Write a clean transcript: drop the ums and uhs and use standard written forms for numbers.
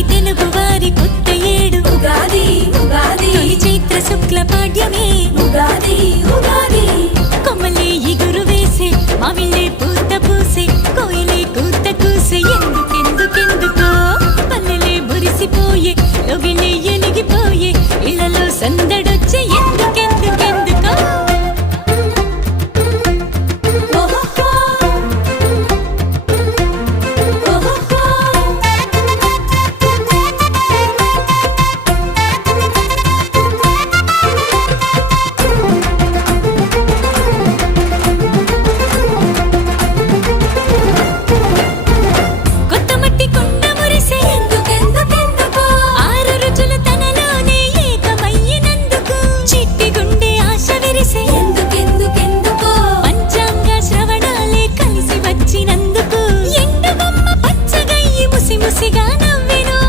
నేటి తెలుగు వారి కొత్త ఏడు ఉగాది ఉగాది తొలి చైత్ర శుక్ల పాడ్యమే ఉగాది ఉగాది కొమ్మలే ఇగురు వేసే మావిళ్ళే పూజ